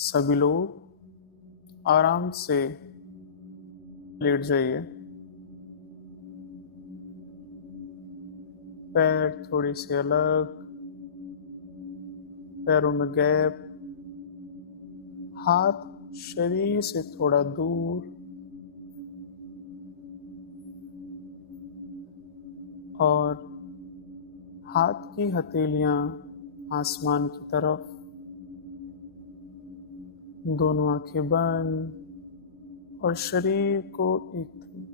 सभी लोग आराम से लेट जाइए। पैर थोड़ी सी अलग, पैरों में गैप, हाथ शरीर से थोड़ा दूर और हाथ की हथेलियां आसमान की तरफ। दोनों आंखें बंद और शरीर को एकदम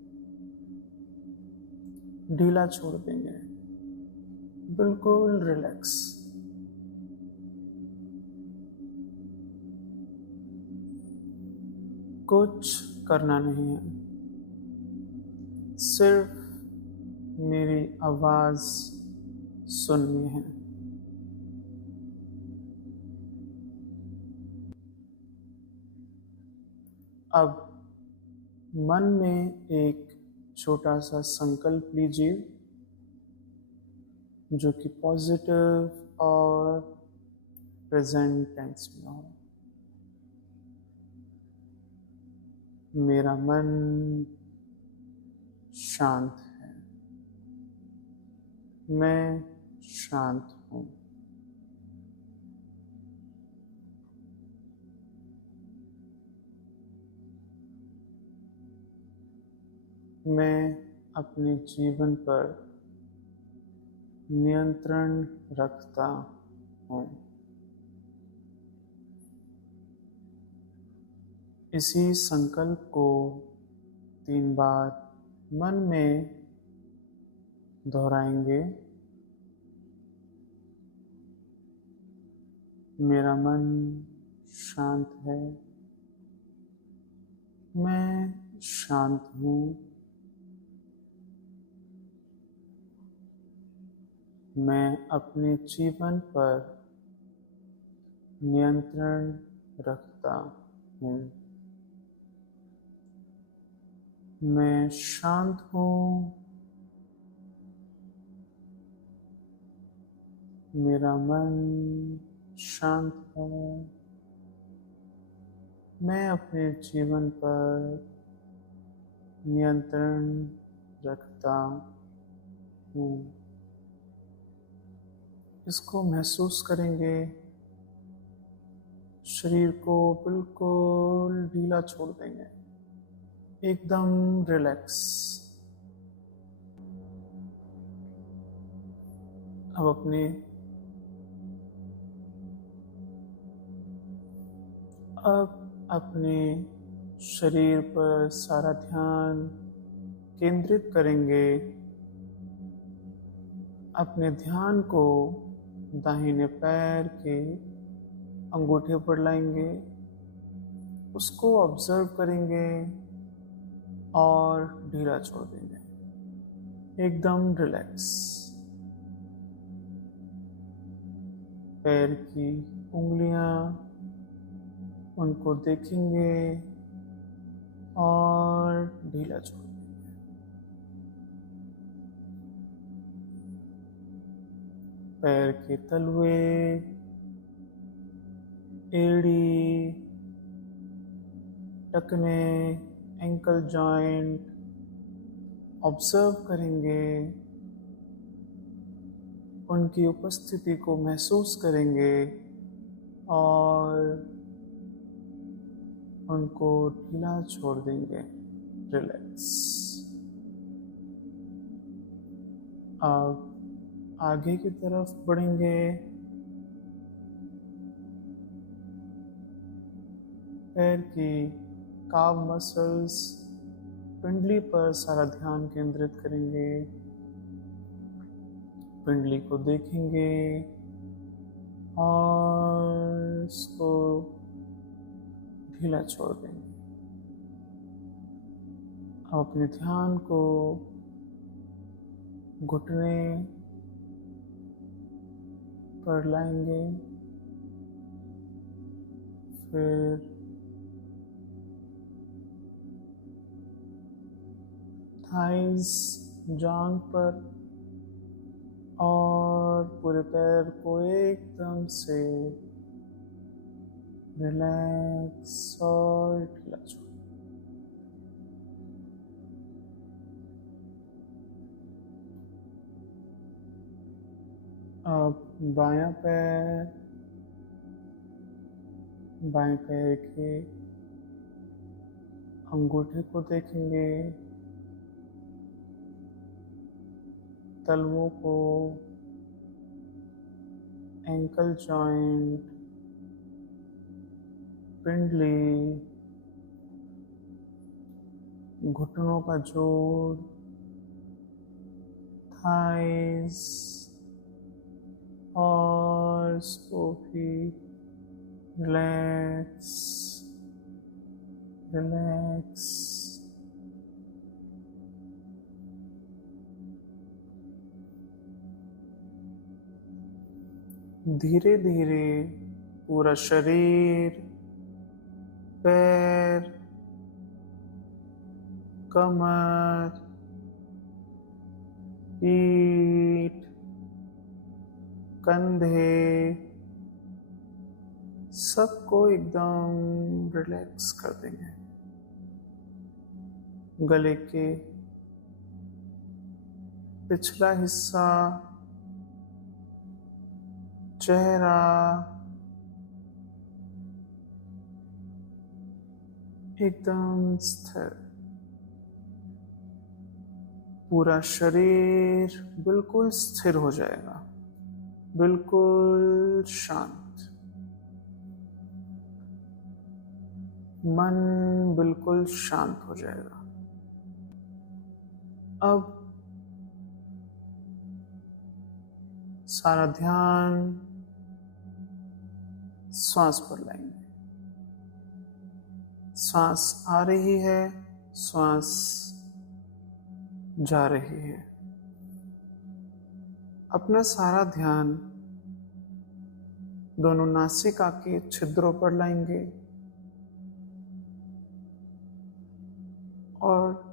ढीला छोड़ देंगे, बिल्कुल रिलैक्स। कुछ करना नहीं है, सिर्फ मेरी आवाज सुननी है। अब मन में एक छोटा सा संकल्प लीजिए जो कि पॉजिटिव और प्रेजेंट टेंस में हो। मेरा मन शांत है, मैं शांत हूं। मैं अपने जीवन पर नियंत्रण रखता हूं। इसी संकल्प को 3 बार मन में दोहराएंगे। मेरा मन शांत है, मैं शांत हूं। मैं अपने जीवन पर नियंत्रण रखता हूं। मैं शांत हूं। मेरा मन शांत है, मैं अपने जीवन पर नियंत्रण रखता हूं। इसको महसूस करेंगे। शरीर को बिल्कुल ढीला छोड़ देंगे, एकदम रिलैक्स। अब अपने शरीर पर सारा ध्यान केंद्रित करेंगे। अपने ध्यान को दाहिने पैर के अंगूठे पर लाएंगे, उसको ऑब्जर्व करेंगे और ढीला छोड़ देंगे, एकदम रिलैक्स। पैर की उंगलियां, उनको देखेंगे और ढीला छोड़ देंगे। पैर के तलवे, एड़ी, टखने, एंकल जॉइंट ऑब्जर्व करेंगे, उनकी उपस्थिति को महसूस करेंगे और उनको ढीला छोड़ देंगे, रिलैक्स। अब आगे की तरफ बढ़ेंगे। पैर की काव मसल्स, पिंडली पर सारा ध्यान केंद्रित करेंगे। पिंडली को देखेंगे और इसको ढीला छोड़ देंगे। अब अपने ध्यान को घुटने पर लाएंगे, फिर थाइस, जांघ पर और पूरे पैर को एकदम से रिलैक्स और ढीला छोड़ो। अब बायां पैर के अंगूठे को देखेंगे, तलवों को, एंकल जॉइंट, पिंडली, घुटनों का जोड़, थाइस और स्कोपी। Relax relax. धीरे धीरे पूरा शरीर, पैर, कमर, पीठ, कंधे, सबको एकदम रिलैक्स कर देंगे। गले के पिछला हिस्सा, चेहरा, एकदम स्थिर। पूरा शरीर बिल्कुल स्थिर हो जाएगा, बिल्कुल शांत। मन बिल्कुल शांत हो जाएगा। अब सारा ध्यान श्वास पर लाएंगे। श्वास आ रही है, श्वास जा रही है। अपना सारा ध्यान दोनों नासिका के छिद्रों पर लाएंगे और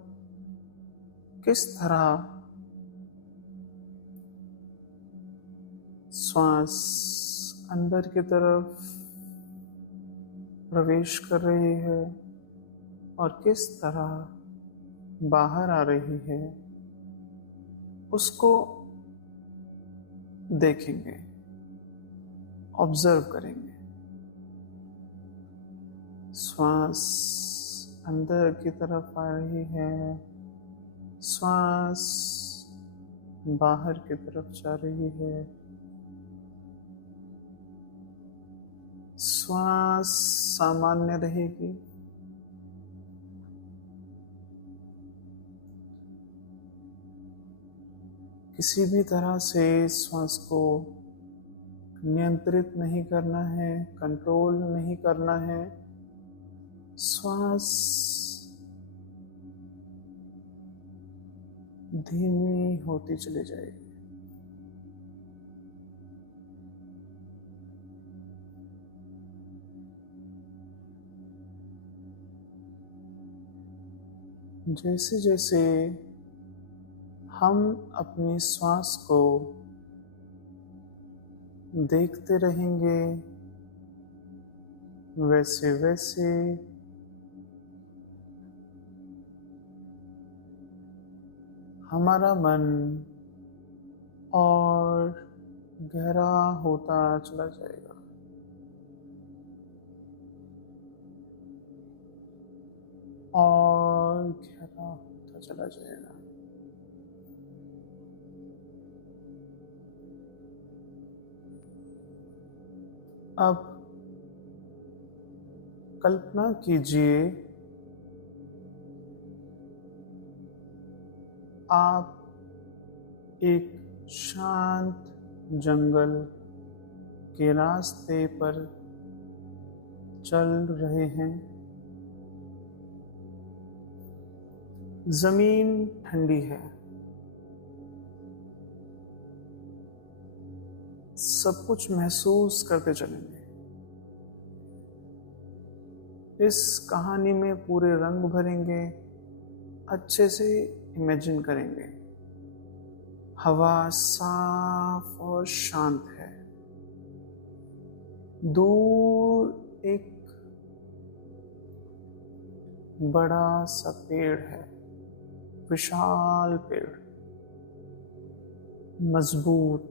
किस तरह श्वास अंदर की तरफ प्रवेश कर रही है और किस तरह बाहर आ रही है, उसको देखेंगे, ऑब्जर्व करेंगे। श्वास अंदर की तरफ आ रही है, श्वास बाहर की तरफ जा रही है। श्वास सामान्य रहेगी, किसी भी तरह से श्वास को नियंत्रित नहीं करना है, कंट्रोल नहीं करना है। श्वास धीमी होती चली जाएगी। जैसे जैसे हम अपनी श्वास को देखते रहेंगे, वैसे वैसे हमारा मन और गहरा होता चला जाएगा। और गहरा होता चला जाएगा। अब कल्पना कीजिए आप एक शांत जंगल के रास्ते पर चल रहे हैं। जमीन ठंडी है, सब कुछ महसूस करते चलेंगे। इस कहानी में पूरे रंग भरेंगे, अच्छे से इमेजिन करेंगे। हवा साफ और शांत है। दूर एक बड़ा सा पेड़ है, विशाल पेड़, मजबूत,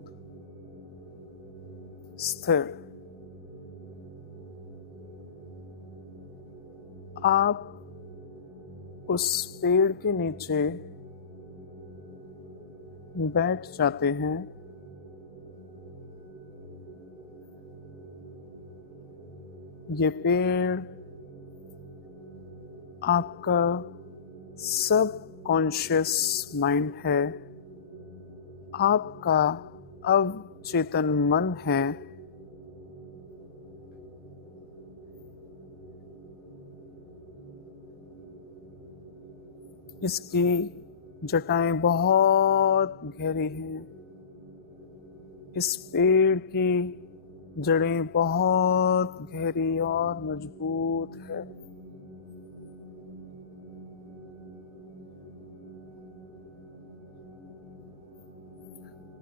स्थिर। आप उस पेड़ के नीचे बैठ जाते हैं। ये पेड़ आपका सब कॉन्शियस माइंड है, आपका अवचेतन मन है। इसकी जटाएं बहुत गहरी हैं। इस पेड़ की जड़ें बहुत गहरी और मजबूत है।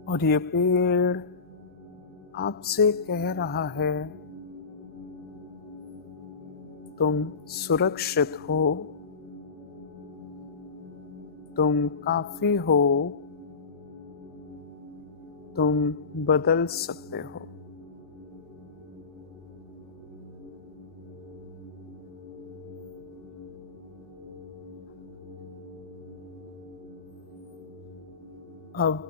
और ये पेड़ आपसे कह रहा है, तुम सुरक्षित हो, तुम काफी हो, तुम बदल सकते हो। अब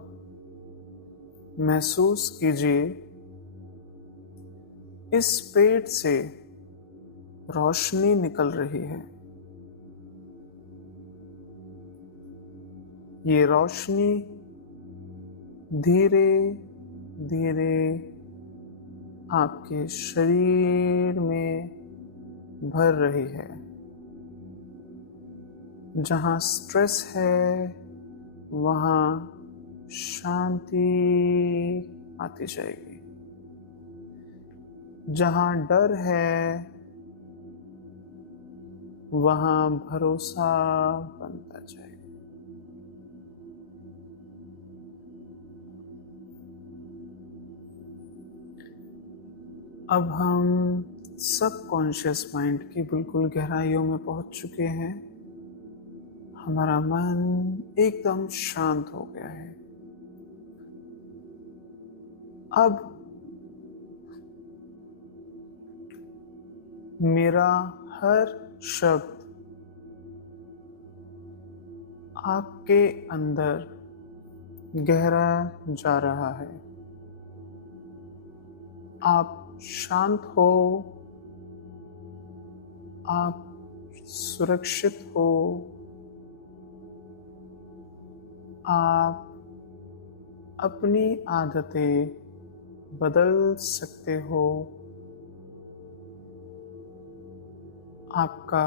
महसूस कीजिए, इस पेड़ से रोशनी निकल रही है। ये रोशनी धीरे धीरे आपके शरीर में भर रही है। जहाँ स्ट्रेस है, वहाँ शांति आती जाएगी। जहाँ डर है, वहाँ भरोसा बनता जाएगा। अब हम सबकॉन्शियस माइंड की बिल्कुल गहराइयों में पहुंच चुके हैं। हमारा मन एकदम शांत हो गया है। अब मेरा हर शब्द आपके अंदर गहरा जा रहा है। आप शांत हो, आप सुरक्षित हो, आप अपनी आदतें बदल सकते हो। आपका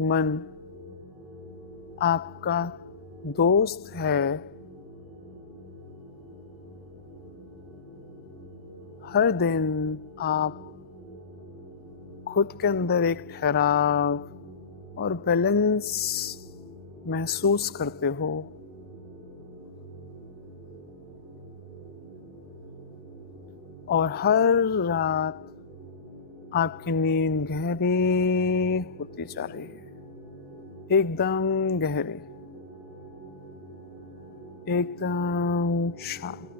मन आपका दोस्त है। हर दिन आप खुद के अंदर एक ठहराव और बैलेंस महसूस करते हो। और हर रात आपकी नींद गहरी होती जा रही है, एकदम गहरी, एकदम शांत।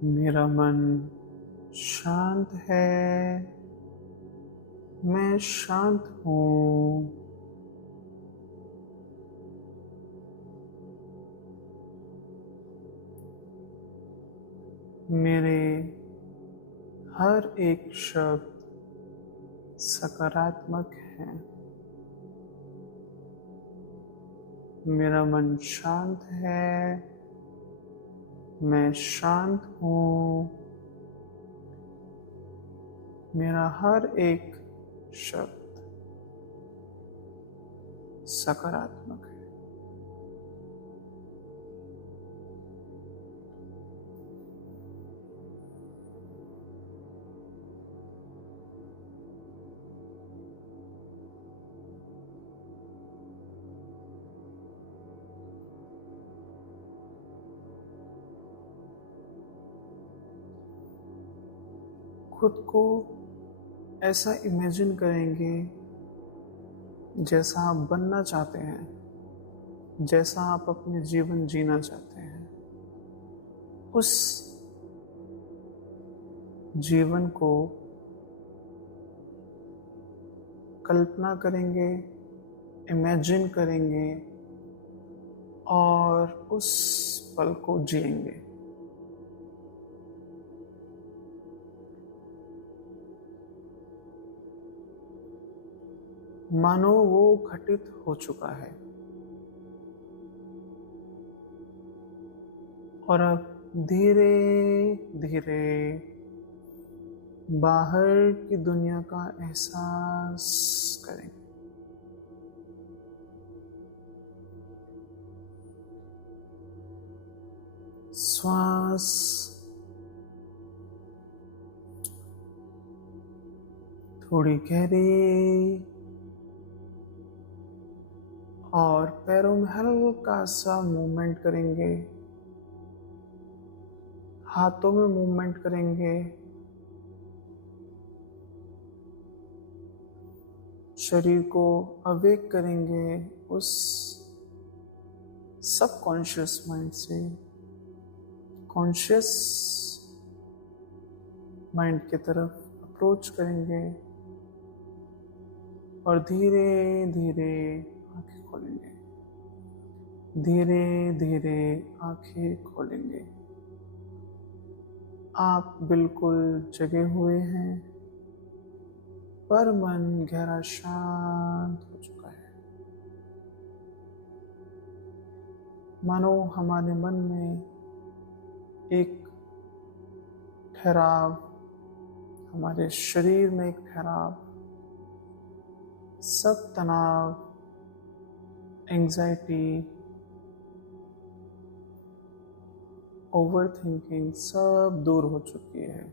मेरा मन शांत है, मैं शांत हूँ। मेरे हर एक शब्द सकारात्मक है। मेरा मन शांत है, मैं शांत हूँ। मेरा हर एक शब्द सकारात्मक है। खुद को ऐसा इमेजिन करेंगे जैसा आप बनना चाहते हैं, जैसा आप अपने जीवन जीना चाहते हैं। उस जीवन को कल्पना करेंगे, इमेजिन करेंगे और उस पल को जिएंगे। मानो वो घटित हो चुका है और अब धीरे धीरे बाहर की दुनिया का एहसास करेंगे। श्वास थोड़ी गहरी और पैरों में हल्का सा मूवमेंट करेंगे, हाथों में मूवमेंट करेंगे, शरीर को अवेक करेंगे उस सबकॉन्शियस माइंड से कॉन्शियस माइंड की तरफ अप्रोच करेंगे और धीरे धीरे आंखें खोलेंगे, धीरे धीरे आंखें खोलेंगे। आप बिल्कुल जगे हुए हैं पर मन गहरा शांत हो चुका है। मानो हमारे मन में एक ठहराव, हमारे शरीर में एक ठहराव, सब तनाव, एंजाइटी, ओवर थिंकिंग सब दूर हो चुकी है।